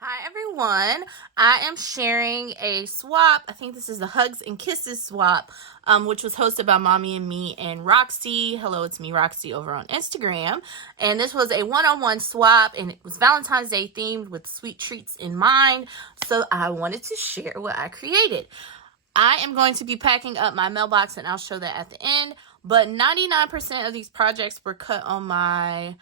Hi everyone, I am sharing a swap. I think this is the Hugs and Kisses swap, which was hosted by Mommy and Me and Roxy. Hello, it's me, Roxy, over on Instagram. And this was a one-on-one swap, and it was Valentine's Day themed with sweet treats in mind. So I wanted to share what I created. I am going to be packing up my mailbox, and I'll show that at the end. But 99% of these projects were cut on my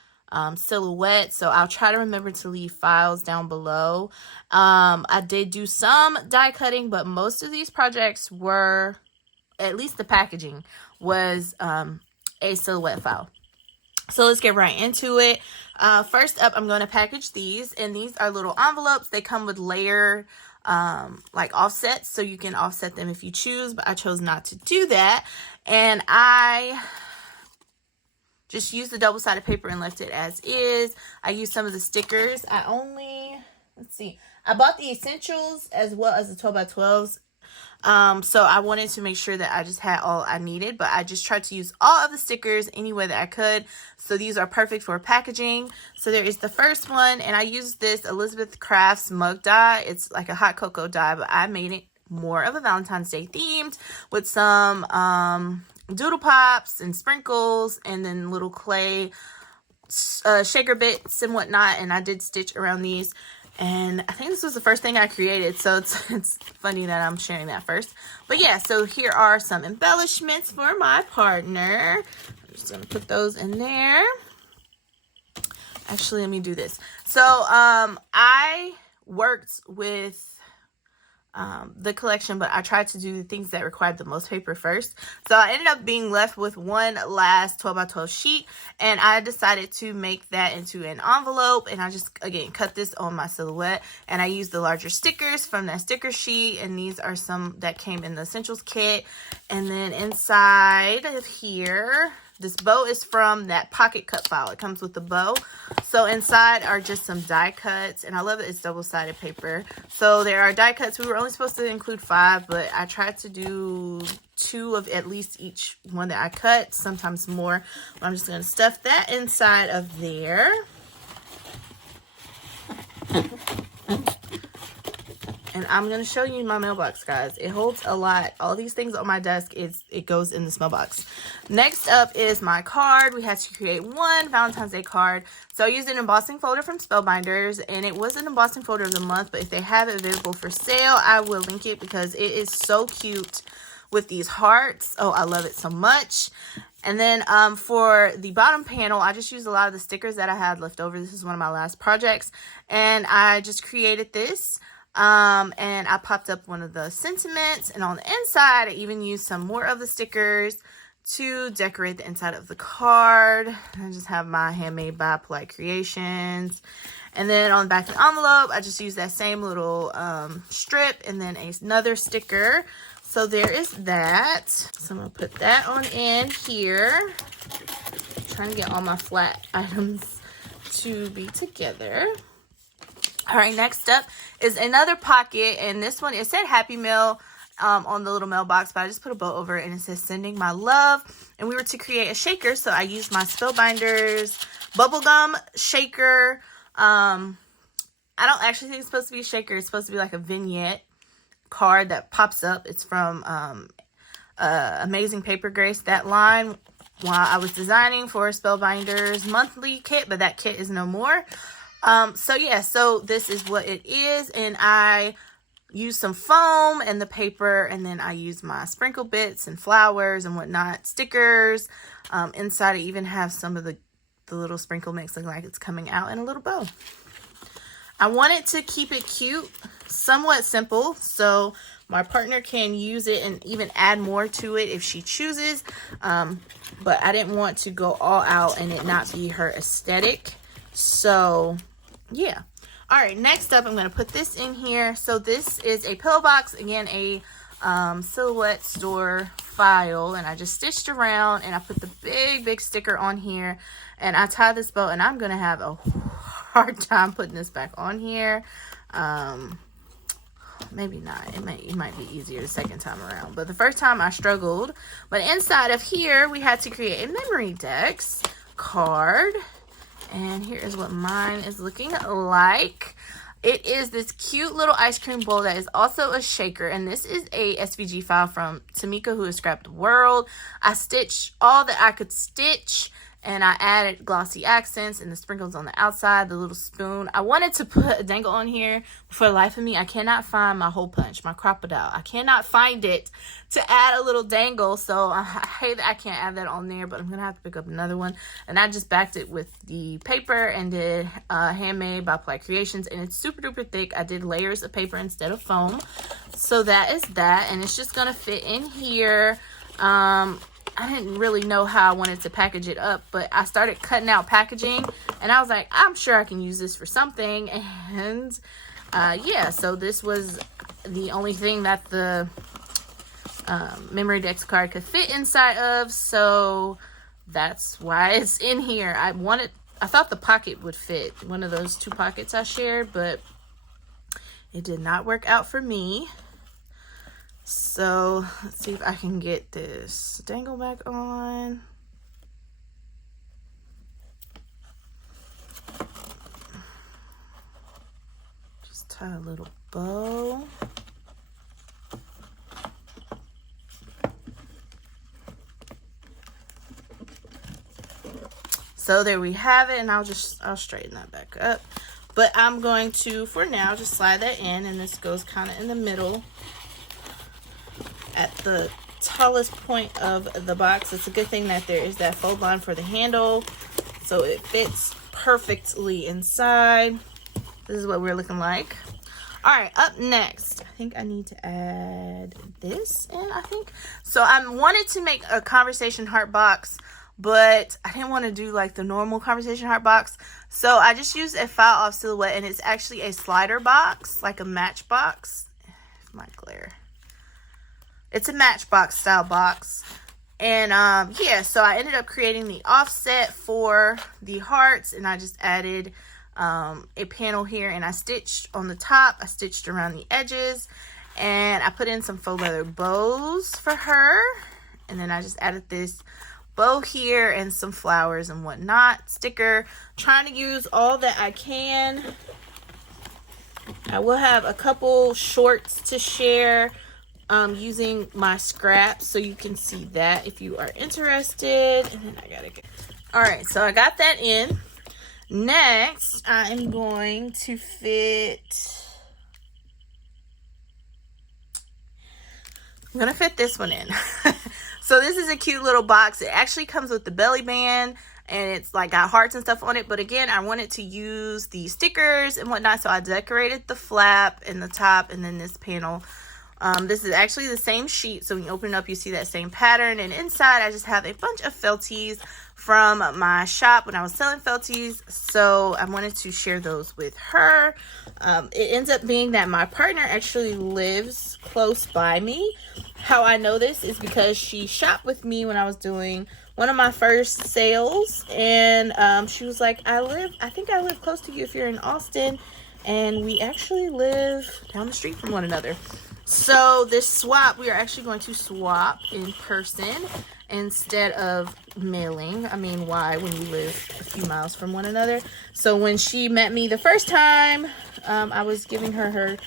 silhouette, so I'll try to remember to leave files down below. I did do some die cutting, but most of these projects were, at least the packaging was a silhouette file. So let's get right into it. First up, I'm going to package these, and these are little envelopes. They come with layered like offsets, so you can offset them if you choose, but I chose not to do that. And I just used the double-sided paper and left it as is. I used some of the stickers. I bought the essentials as well as the 12 by 12s. So I wanted to make sure that I just had all I needed, but I just tried to use all of the stickers any way that I could. So these are perfect for packaging. So there is the first one, and I used this Elizabeth Crafts mug die. It's like a hot cocoa die, but I made it more of a Valentine's Day themed with some doodle pops and sprinkles, and then little clay shaker bits and whatnot. And I did stitch around these, and I think this was the first thing I created, so it's funny that I'm sharing that first. But yeah, so here are some embellishments for my partner. I'm just gonna put those in there. Actually, let me do this. So I worked with the collection, but I tried to do the things that required the most paper first. So I ended up being left with one last 12 by 12 sheet, and I decided to make that into an envelope. And I just, again, cut this on my silhouette, and I used the larger stickers from that sticker sheet, and these are some that came in the essentials kit. And then inside of here, this bow is from that pocket cut file. It comes with the bow. So inside are just some die cuts, and I love that it's double-sided paper. So there are die cuts. We were only supposed to include 5, but I tried to do 2 of at least each one that I cut, sometimes more. But I'm just going to stuff that inside of there. And I'm going to show you my mailbox, guys. It holds a lot. All these things on my desk, it goes in this mailbox. Next up is my card. We had to create one Valentine's Day card. So I used an embossing folder from Spellbinders, and it was an embossing folder of the month, but if they have it available for sale, I will link it because it is so cute with these hearts. Oh, I love it so much. And then for the bottom panel, I just used a lot of the stickers that I had left over. This is one of my last projects, and I just created this. And I popped up one of the sentiments, and on the inside I even used some more of the stickers to decorate the inside of the card. I just have my Handmade by Polite Creations. And then on the back of the envelope, I just used that same little strip and then another sticker. So there is that. So I'm going to put that on in here. I'm trying to get all my flat items to be together. All right, next up is another pocket, and this one, it said Happy Mail on the little mailbox, but I just put a bow over it, and it says Sending My Love. And we were to create a shaker, so I used my Spellbinders bubblegum shaker. I don't actually think it's supposed to be a shaker. It's supposed to be like a vignette card that pops up. It's from Amazing Paper Grace, that line, while I was designing for Spellbinders monthly kit, but that kit is no more. So yeah, so this is what it is, and I used some foam and the paper, and then I used my sprinkle bits and flowers and whatnot, stickers. Inside I even have some of the little sprinkle mix looking like it's coming out in a little bow. I wanted to keep it cute, somewhat simple, so my partner can use it and even add more to it if she chooses, but I didn't want to go all out and it not be her aesthetic. So yeah. All right, next up I'm going to put this in here. So this is a pillow box, again a silhouette store file, and I just stitched around and I put the big sticker on here, and I tie this bow, and I'm going to have a hard time putting this back on here. Maybe not. It might be easier the second time around, but the first time I struggled. But inside of here we had to create a Memorydex card. And here is what mine is looking like. It is this cute little ice cream bowl that is also a shaker, and this is a SVG file from Tamika, who has scrapped the world. I stitched all that I could stitch, and I added glossy accents and the sprinkles on the outside, the little spoon. I wanted to put a dangle on here. For the life of me, I cannot find my hole punch, my crocodile. I cannot find it to add a little dangle, so I hate that I can't add that on there, but I'm going to have to pick up another one. And I just backed it with the paper and did Handmade by Polite Creations, and it's super duper thick. I did layers of paper instead of foam. So that is that, and it's just going to fit in here. I didn't really know how I wanted to package it up, but I started cutting out packaging, and I was like, I'm sure I can use this for something. And yeah, so this was the only thing that the Memorydex card could fit inside of, so that's why it's in here. I thought the pocket would fit, one of those 2 pockets I shared, but it did not work out for me. So let's see if I can get this dangle back on. Just tie a little bow. So there we have it, and I'll straighten that back up. But I'm going to, for now, just slide that in, and this goes kind of in the middle at the tallest point of the box. It's a good thing that there is that fold line for the handle, so it fits perfectly inside. This is what we're looking like. All right, up next, I think I need to add this in, I think. So I wanted to make a conversation heart box, but I didn't want to do like the normal conversation heart box. So I just used a file off Silhouette, and it's actually a slider box, like a matchbox. If my glare. It's a matchbox style box. And yeah, so I ended up creating the offset for the hearts, and I just added a panel here, and I stitched on the top, I stitched around the edges, and I put in some faux leather bows for her, and then I just added this bow here and some flowers and whatnot, sticker, trying to use all that I can. I will have a couple shorts to share using my scraps, so you can see that if you are interested. And then I gotta get, all right, so I got that in. Next, I am going to fit, I'm gonna fit this one in. So this is a cute little box. It actually comes with the belly band, and it's like got hearts and stuff on it, but again, I wanted to use the stickers and whatnot, so I decorated the flap and the top, and then this panel. This is actually the same sheet, so when you open it up, you see that same pattern, and inside I just have a bunch of felties from my shop when I was selling felties, so I wanted to share those with her. It ends up being that my partner actually lives close by me. How I know this is because she shopped with me when I was doing one of my first sales, and she was like, I think I live close to you if you're in Austin, and we actually live down the street from one another. So this swap, we are actually going to swap in person instead of mailing. I mean, why when you live a few miles from one another? So when she met me the first time, I was giving her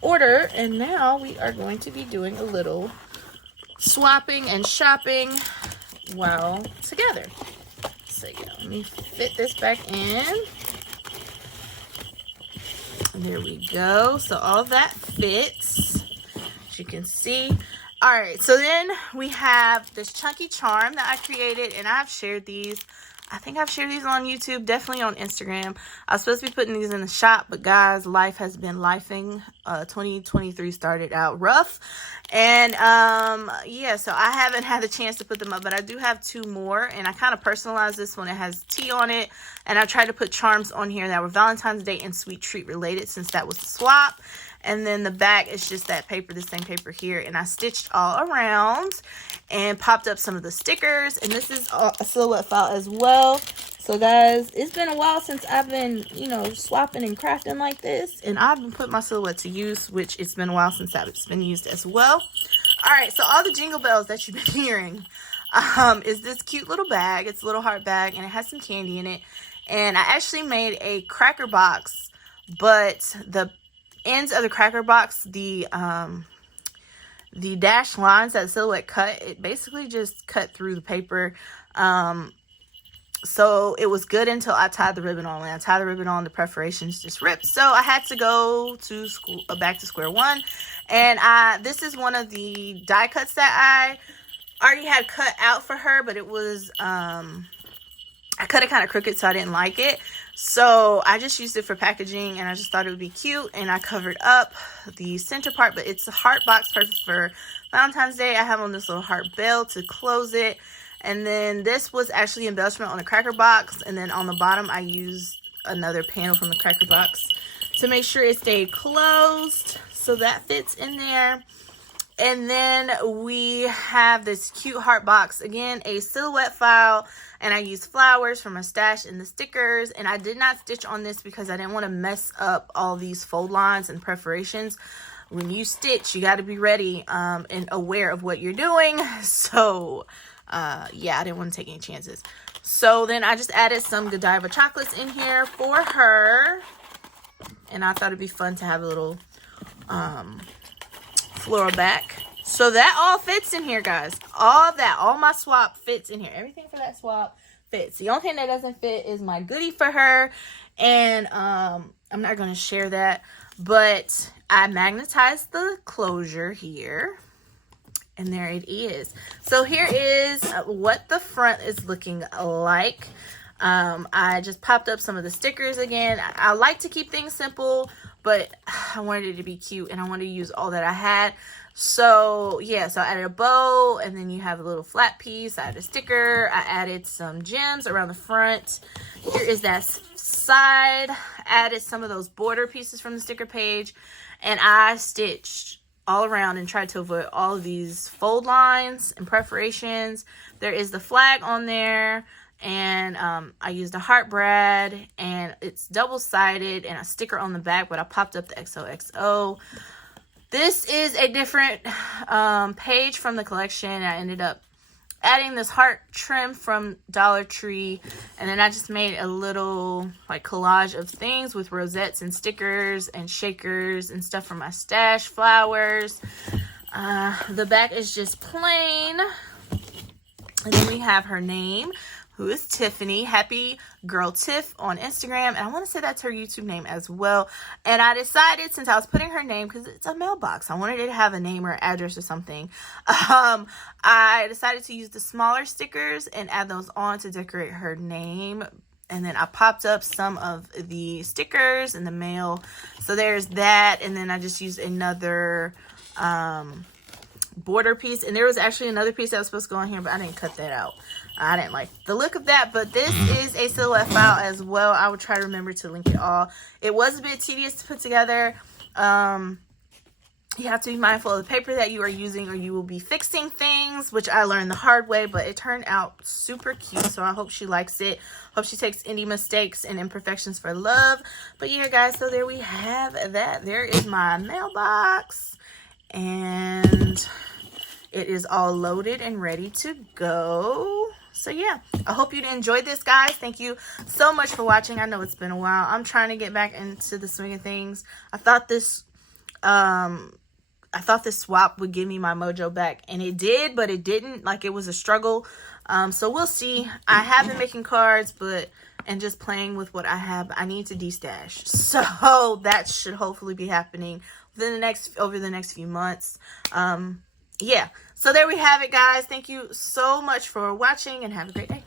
order, and now we are going to be doing a little swapping and shopping while together. So yeah, let me fit this back in. There we go. So all that fits, as you can see. All right, so then we have this chunky charm that I created, and I've shared these. I think I've shared these on YouTube, definitely on Instagram. I was supposed to be putting these in the shop, but guys, life has been lifing. 2023 started out rough, and yeah, so I haven't had the chance to put them up, but I do have 2 more, and I kind of personalized this one. It has tea on it, and I tried to put charms on here that were Valentine's Day and Sweet Treat related, since that was the swap. And then the back is just that paper, the same paper here, and I stitched all around and popped up some of the stickers. And this is a Silhouette file as well. So guys, it's been a while since I've been, you know, swapping and crafting like this, and I've been putting my Silhouette to use, which it's been a while since it's been used as well. All right, so all the jingle bells that you've been hearing is this cute little bag. It's a little heart bag, and it has some candy in it. And I actually made a cracker box, but the ends of the cracker box, the dashed lines that silhouette cut, it basically just cut through the paper. So it was good until I tied the ribbon on. When I tied the ribbon on, the perforations just ripped. So I had to go to school, back to square one. And this is one of the die cuts that I already had cut out for her, but it was, I cut it kind of crooked, so I didn't like it. So I just used it for packaging, and I just thought it would be cute. And I covered up the center part, but it's a heart box, perfect for Valentine's Day. I have on this little heart bell to close it. And then this was actually embellishment on the cracker box. And then on the bottom, I used another panel from the cracker box to make sure it stayed closed. So that fits in there. And then we have this cute heart box. Again, a silhouette file. And I used flowers from my stash and the stickers. And I did not stitch on this because I didn't want to mess up all these fold lines and perforations. When you stitch, you got to be ready and aware of what you're doing. So yeah, I didn't want to take any chances. So then I just added some Godiva chocolates in here for her. And I thought it'd be fun to have a little floral back. So that all fits in here, guys. All my swap fits in here. Everything for that swap fits. The only thing that doesn't fit is my goodie for her. And I'm not going to share that. But I magnetized the closure here. And there it is. So here is what the front is looking like. I just popped up some of the stickers again. I like to keep things simple, but I wanted it to be cute and I wanted to use all that I had. So yeah, so I added a bow, and then you have a little flat piece. I added a sticker. I added some gems around the front. Here is that side. I added some of those border pieces from the sticker page, and I stitched all around and tried to avoid all of these fold lines and perforations. There is the flag on there, and I used a heart brad, and it's double-sided, and a sticker on the back, but I popped up the XOXO. This is a different page from the collection. I ended up adding this heart trim from Dollar Tree, and then I just made a little like collage of things with rosettes and stickers and shakers and stuff from my stash, flowers. The back is just plain, and then we have her name, who is Tiffany. Happy Girl Tiff on Instagram. And I want to say that's her YouTube name as well. And I decided, since I was putting her name, because it's a mailbox, I wanted it to have a name or address or something. I decided to use the smaller stickers and add those on to decorate her name. And then I popped up some of the stickers in the mail. So there's that. And then I just used another border piece. And there was actually another piece that was supposed to go on here, but I didn't cut that out. I didn't like the look of that, but this is a silhouette file as well. I will try to remember to link it all. It was a bit tedious to put together. You have to be mindful of the paper that you are using, or you will be fixing things, which I learned the hard way, but it turned out super cute. So I hope she likes it. Hope she takes any mistakes and imperfections for love. But yeah, guys, so there we have that. There is my mailbox, and it is all loaded and ready to go. So yeah, I hope you enjoyed this, guys. Thank you so much for watching. I know it's been a while. I'm trying to get back into the swing of things. I thought this swap would give me my mojo back, and it did, but it didn't. Like, it was a struggle. So we'll see. I have been making cards, and just playing with what I have. I need to destash. So that should hopefully be happening over the next few months. Yeah. So there we have it, guys. Thank you so much for watching, and have a great day.